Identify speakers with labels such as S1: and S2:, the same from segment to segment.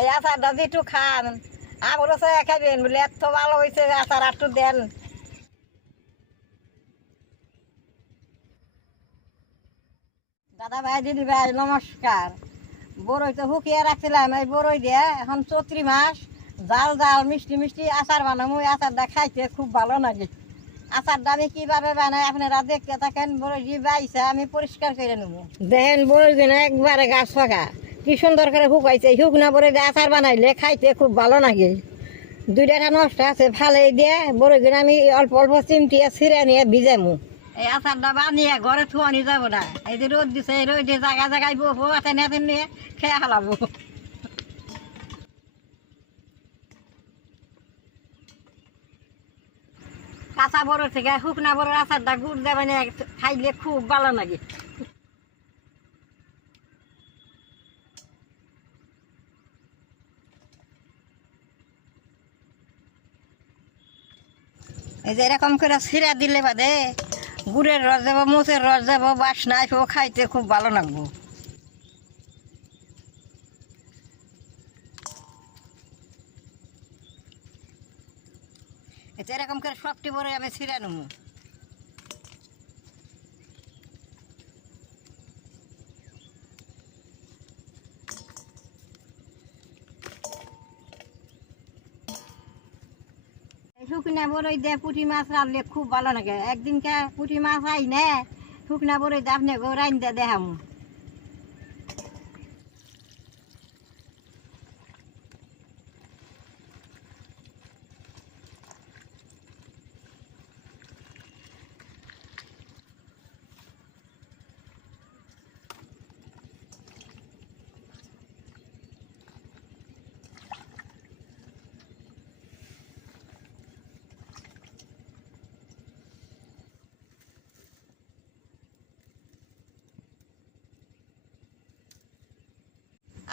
S1: এই আচারটা যেটু খান আমরও সে খাইবেন বলে এত ভালো হয়েছে আচার একটু দেন। দাদা ভাই দিদি ভাই নমস্কার বড়ই তো হুকিয়ে রাখছিলাম এই বড়ই দিয়ে, এখন চৈত্রি মাস জাল জাল, মিষ্টি মিষ্টি আচার বানাবো আচারটা খাইতে খুব ভালো লাগে। আচারটা আমি কীভাবে বানাই আপনারা দেখতে থাকেন বড়ই যে বাইছে আমি পরিষ্কার করে নেব দেখেন বড়ই কিনা একবারে গাছ ফাঁকা কি সুন্দর করে শুকনা বড়ই দিয়ে আচার বানাইলে খাইতে খুব ভালো লাগে দুইটা নষ্ট আছে ফালে দিয়ে বড়ই কিনা আমি অল্প অল্প চিমটিয়ে ছিঁড়ে নিয়ে ভিজামু এই আচারটা বানিয়ে ঘরে থুয়ানি যাব না। এই যে রোদ দিছে, এই রোদে জায়গা জায়গায় বসবো এতে নেতে নিয়ে খেয়ে হালাবো। কাঁচা বড় থেকে শুকনা বড় আচারটা গুড় দেবে না খাইলে খুব ভালো লাগে এই যে এরকম করে ছিঁড়া দিলে বাদে গুড়ের রস যাব মুসের রস যাব বাস নাই খাইতে খুব ভালো লাগবো। এরকম করে সবটি বড় আমি ছিঁড়া নেব। শুকনা বড়ই দে পুঁটি মাছ রাঁধলে খুব ভালো লাগে। একদিনকে পুঁটি মাছ আই নে শুকনা বড়ই দে, আপনি রাইন দে দেখাম।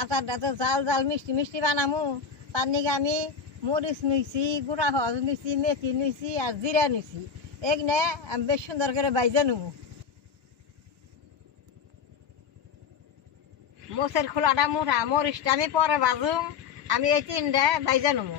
S1: আচারটা টাচার জাল জাল মিষ্টি মিষ্টি বানামু। তার নিকে আমি মরিচ নুইছি, গুড়া হল নুইছি, মেথি নুইছি আর জিরা নুইছি। এগনে আমি বেশ সুন্দর করে বাইজে নেব মোসের খোলাটা মুঠা মরিচটা আমি পরে বাজুম, আমি এই তিনটা বাইজে নেব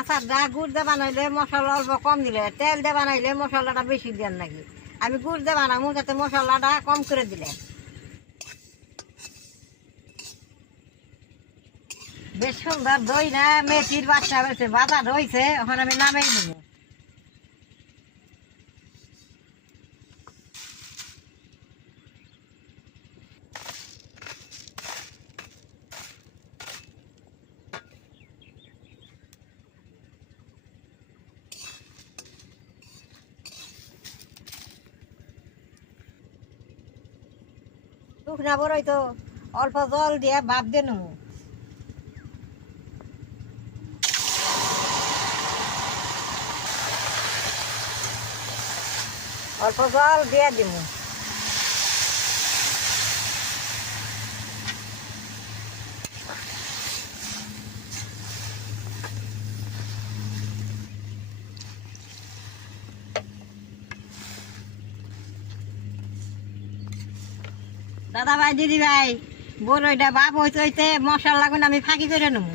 S1: আচারটা গুড় দিয়ে বানাইলে মশলা অল্প কম দিলে, তেল দিয়ে বানাইলে মশলাটা বেশি দেন নাকি? আমি গুড় দিয়ে বানাবো যাতে মশলাটা কম করে দিলে। বেশ সুন্দর দই না, মেথির বাচ্চা হয়েছে, বাজার হয়েছে, ওখানে আমি নামেই নেব। শুকনা বড়ই তো অল্প জল দিয়ে ভাপ দিয়ে অল্প জল দিয়ে দিব দাদা ভাই দিদি ভাই বড়ইটা বাপ হইতে হইতে মশলা লাগুন আমি ফাঁকি করে নেব।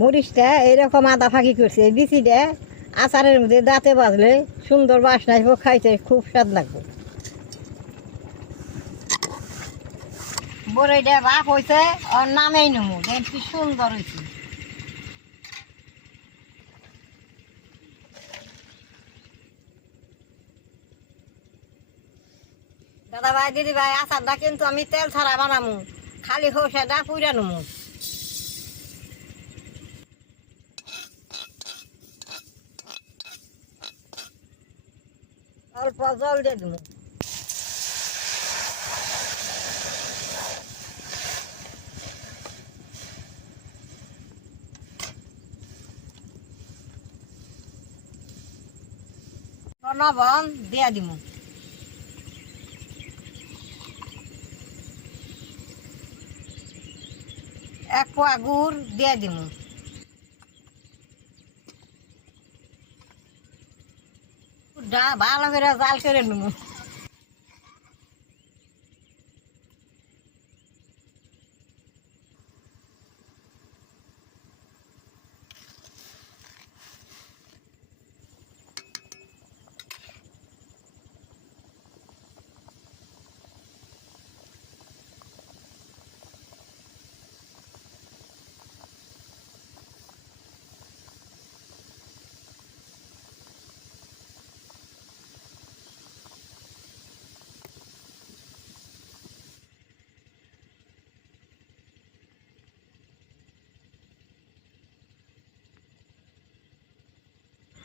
S1: মরিচটা এইরকম আদা ফাঁকি করছে, এই বিচিটা আচারের মধ্যে দাঁতে বাজলে সুন্দর বাসনা আসব খাইতে খুব স্বাদ লাগবে। বড়ইটা বাপ হয়েছে ওর নামেই নমু কি সুন্দর হয়েছে দাদা ভাই দিদি ভাই আচারটা কিন্তু আমি তেল ছাড়া বানামু, খালি হোসাটা পুরা নমু অল্প জল দিয়ে দেবো লবণ দিয়া দিব। এক পোয়া গুড় দিয়ে ভালো করে জাল করে নেব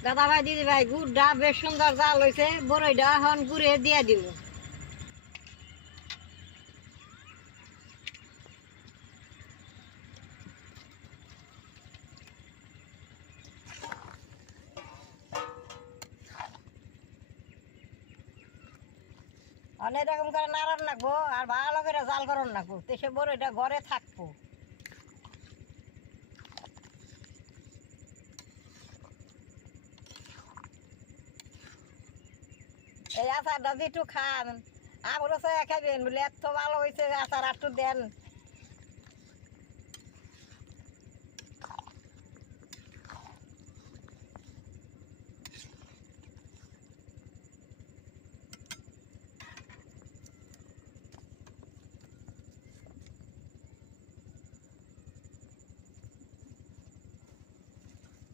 S1: দাদা ভাই দিদি ভাই গুড়টা বেশ সুন্দর জাল হয়েছে বড়ইটা এখন গুড়ে দিয়ে দিব। অনেক রকম করে নাড়ান লাগবো আর ভালো করে জাল করন লাগবো তো সে বড়ইটা ঘরে থাকব। এই আচারটা একটু খান আমরও সে খাবেন বলে, এত ভালো হয়েছে আচার একটু দেন।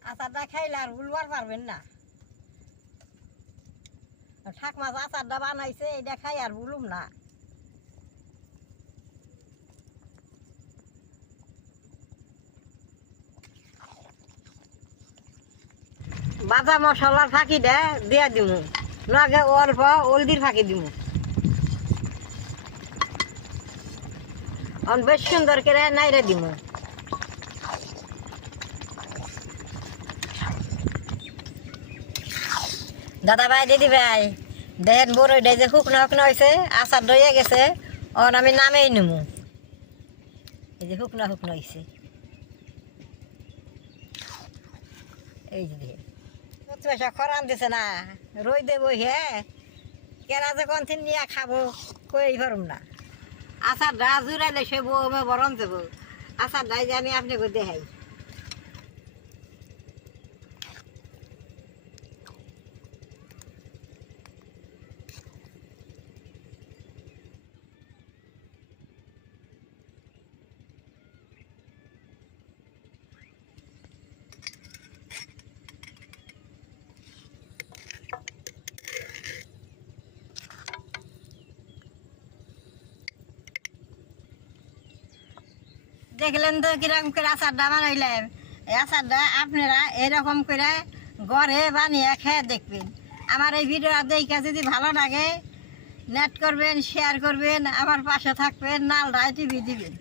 S1: আচারটা খাইলে আর ভুলবার পারবেন না। ঠাক মাছ আচারটা বানাইছে এটা খাই আর বলুম না। বাদা মশলার ফাঁকিটা দিয়া দিমু। নাগে অল্প হলদির ফাঁকি দিমু। বেশ সুন্দর করে নাইরে দিমু। দাদা ভাই দিদি ভাই দেখেন বড়ইটা যে শুকনো শুকনো হয়েছে আচার দইয়া গেছে, অন আমি নামেই নিমু। এই যে শুকনো শুকনো হয়েছে এই যে খরান দিছে না, রই দেব হে কেনা যে কোন নিয়ে খাব কই পারুম না। আচার ডা জুড়াইলে সে বউ বরণ দেবো। আচার ডাই আমি আপনাকে দেখাই। দেখলেন তো কীরকম করে আচারটা বানাইলেন। এই আচারটা আপনারা এরকম করে ঘরে বানিয়ে খেয়ে দেখবেন। আমার এই ভিডিওটা দেখে যদি ভালো লাগে নেট করবেন শেয়ার করবেন, আমার পাশে থাকবেন নাল রায় টিভি দিবেন।